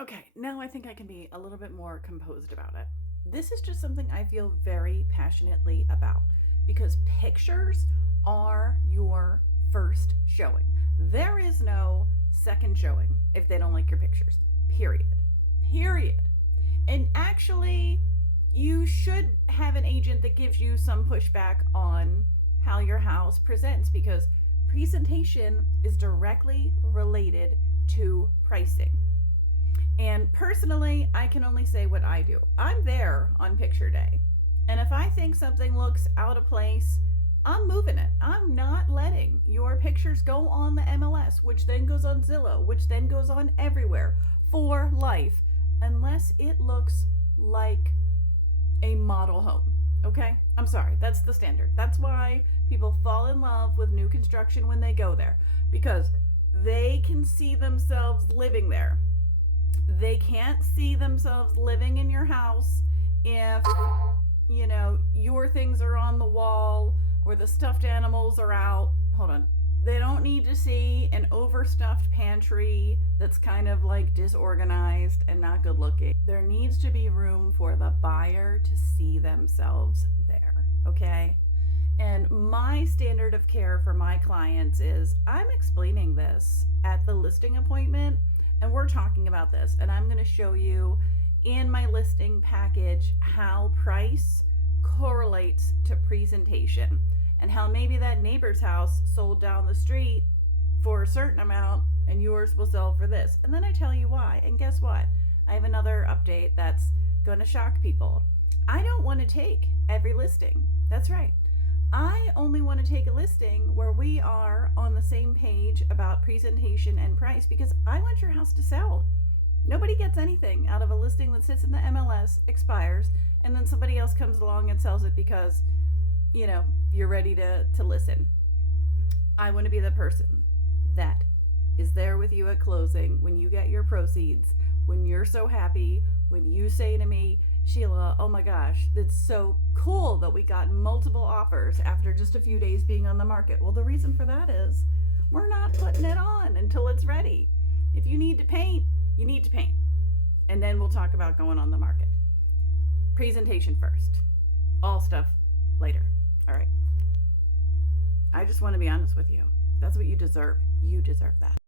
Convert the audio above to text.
Okay, now I think I can be a little bit more composed about it. This is just something I feel very passionately about because pictures are your first showing. There is no second showing if they don't like your pictures. Period. Period. And actually, you should have an agent that gives you some pushback on how your house presents because presentation is directly related to pricing. And personally, I can only say what I do. I'm there on picture day. And if I think something looks out of place, I'm moving it. I'm not letting your pictures go on the MLS, which then goes on Zillow, which then goes on everywhere for life, unless it looks like a model home. Okay? I'm sorry. That's the standard. That's why people fall in love with new construction when they go there, because they can see themselves living there. They can't see themselves living in your house if, your things are on the wall or the stuffed animals are out. Hold on. They don't need to see an overstuffed pantry that's kind of like disorganized and not good looking. There needs to be room for the buyer to see themselves there, okay? And my standard of care for my clients is I'm explaining this at the listing appointment, and we're talking about this, and I'm going to show you in my listing package how price correlates to presentation and how maybe that neighbor's house sold down the street for a certain amount and yours will sell for this. And then I tell you why. And guess what? I have another update that's going to shock people. I don't want to take every listing. That's right. I only want to take a listing where we are on the same page about presentation and price because I want your house to sell. Nobody gets anything out of a listing that sits in the MLS, expires, and then somebody else comes along and sells it because, you're ready to listen. I want to be the person that is there with you at closing when you get your proceeds, when you're so happy, when you say to me, Sheila, oh my gosh, it's so cool that we got multiple offers after just a few days being on the market. Well, the reason for that is we're not putting it on until it's ready. If you need to paint, you need to paint. And then we'll talk about going on the market. Presentation first. All stuff later. All right. I just want to be honest with you. That's what you deserve. You deserve that.